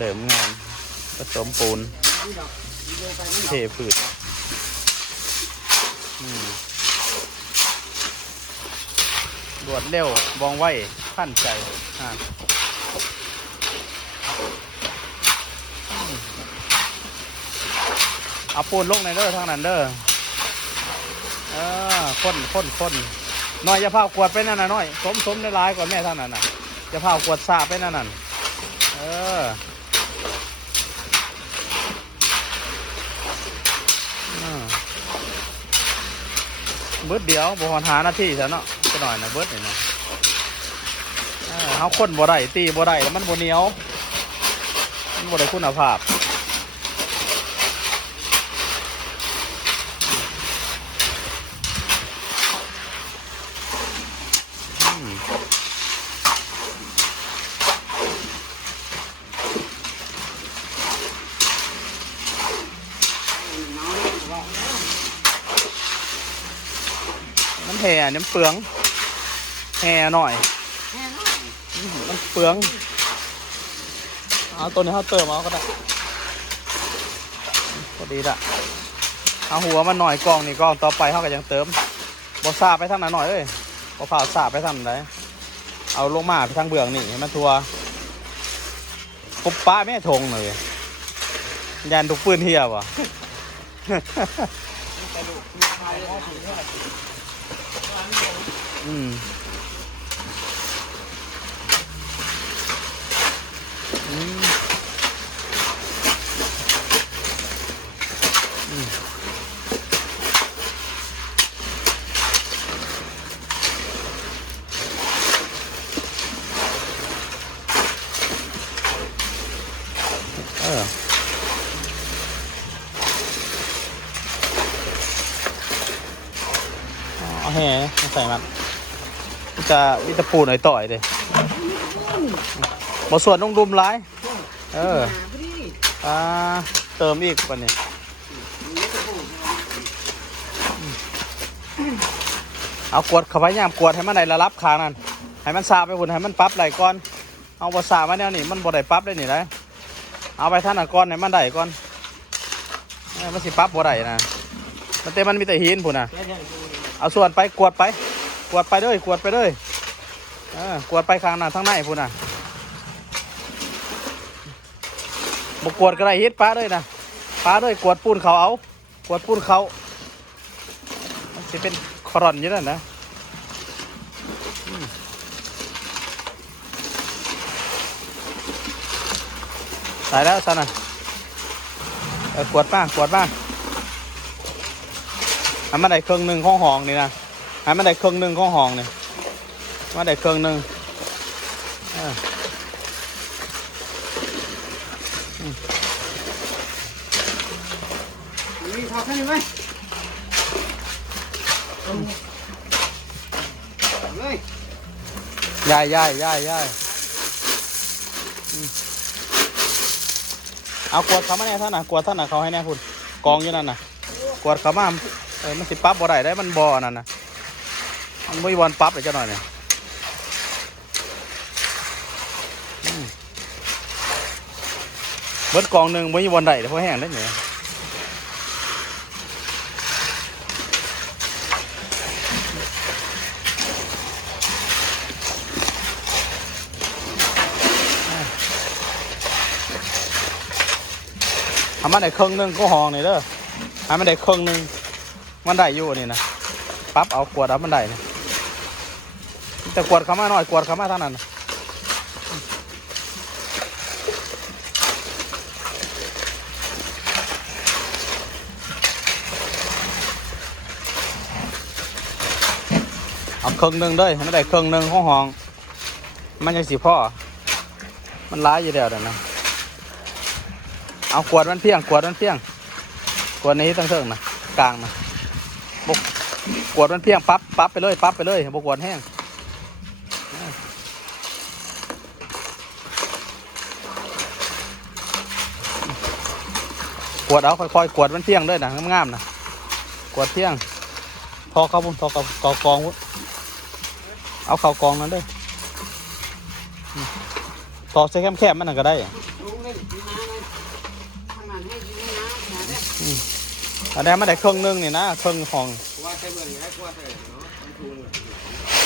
เดิมงานผสมปูนเทพืชรวดเร็วว่องไวทันใจเอาปูนลงในเด้อทางนั้นเด้อคนน้อยจะพากวดไปนั่นน่ะน้อยสมในลายกว่าแม่ทางนั้นน่ะจะพากวดสาไปนั่นน่ะเบิดเดียวบ่หอนหาหน้าที่ซะเนาะจะหน่อยนะเบิดนี่นะเขาคนบ่ได้ตีบ่ได้แล้วมันบ่เหนียวมันบ่ได้คุณภาพมันแห่เนี่ยเปลืองแห่หน่อยมันเปลืองเอาตัวนี้เขาเติมเอาก็ได้ก็ดีละเอาหัวมันหน่อยกองนี่กองต่อไปเขาก็ยังเติมบ่ซาไปทางไหนหน่อยเลยบ่ผ่าซาไปทางไหนเอาลงมาไปทางเบื้องนี่ให้มันทัวปุ๊บป้าแม่ทงเลยยันทุกปืนเฮียวะเอาแห่ใส่มันจะวิตาปูหน่อยต่อยเลยบ่ส่วนต้องดุมร้ายเติมอีกวันนี้เอากวดเข้าไปย่ามกวดให้มันได้ระลับคางนั่นให้มันซาไปหุ่นให้มันปั๊บไหลก่อนเอาบ่ซามาแนวนี่มันบ่ได้ปั๊บได้นี่ได้เอาไปท่านก่อนให้มันได้ก่อนมันสิปั๊บบ่ได้นะมันเต็มมันมีแต่หินพุ่นนะเอาส่วนไปกวดไปเลยกวดไปเลยกวดไปข้างหน้าทั้งในพุ่นนะบกวดก็ได้ฮิตป้าเลยนะป้าเลยกวดปูนเขาเอากวดปูนเขามันจะเป็นครอนอยู่นั่นนะใส่แล้วสันนะกวดบ้างให้มันได้เครื่องหนึ่งของห้องนี่นะให้มันได้เครื่องหนึ่งของห้องนี่มาได้เครื่องหนึ่งมีทอดแค่นี้ไหมเลยย่ายเอากวดเขามาแน่ท่านน่ะกวดท่านน่ะเขาให้แน่คุณกองอยู่นั่นน่ะกวดเขามามันสิปั๊บบ่ได้มันบ่อนั่นน่ะมันไม่วันปั๊บเลยเจ้าหน่อยเนี่ยเบิดกองหนึ่งไม่มีวันใดเพราะแห้งได้เนี่ยทำมันได้เครื่องหนึ่งก็ห้องนี่เด้อทำมันได้เครื่องหนึ่งมันได้อยู่นี่นะปั๊บเอากวดเอามันได้เนี่ยแต่กวดเขามาหน่อยกวดเขามาเท่านั้นเอาเครื่องหนึ่งด้วยให้มันได้เครื่องหนึ่งของห้องมันยังสิพ่อมันร้ายอยู่เดียวเดี๋ยวนะเอากวดมันเพียงกวดนี้ตั้งเทิงนะกลางนะบกกวดมันเพียงปั๊บไปเลยบกกวดแห้งกวดเอาค่อยๆกวดมันเพียงด้วยนะงามๆนะกวดเพียงทอเขาบุ้ทอกองเอาเข่ากองนั้นด้วยทอใช้แคบๆมันก็ได้ อันนี้มันได้เครื่องนึงนี่นะเครื่องของ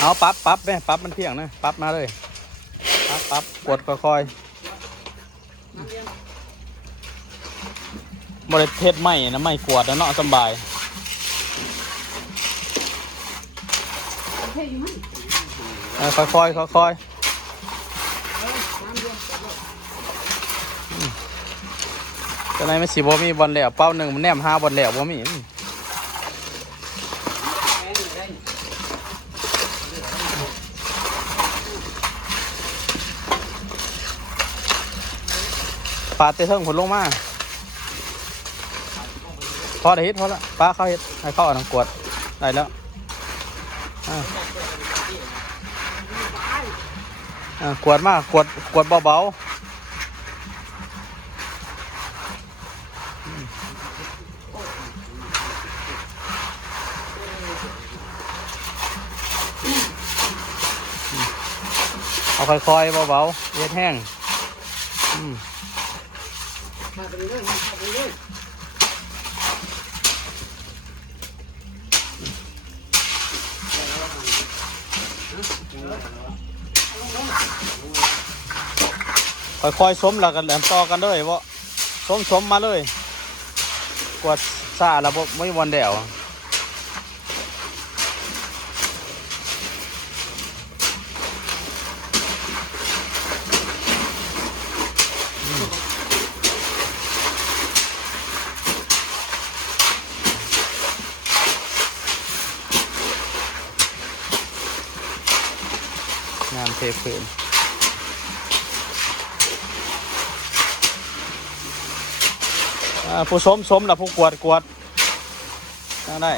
เอาปั๊บไหมปั๊บมันเพียงนะปั๊บมาเลยปั๊บกดค่อยๆบริเทศไม่นะไม่กวดนะเนาะสบายค่อยตอนนี้มันสีบ่มีบอลเหลวเป้าหนึ่งมันแนม5บอลเหลวบ่มีปลาเตะเทิงผลลงมาพอได้ฮิตพอละปลาเข้าฮิตให้เข้าอันนั้นกวดได้แล้วกวดมากกวดเบาๆเอาค่อยๆเบาๆเย็ดแห้งค่อยๆส้มแล้วกันแหลมต่อกันเลยเพราะส้มมาเลยกวดซาแล้วไม่วันเดียวงานเทพื้นผู้ส้มแล้วผู้กวดได้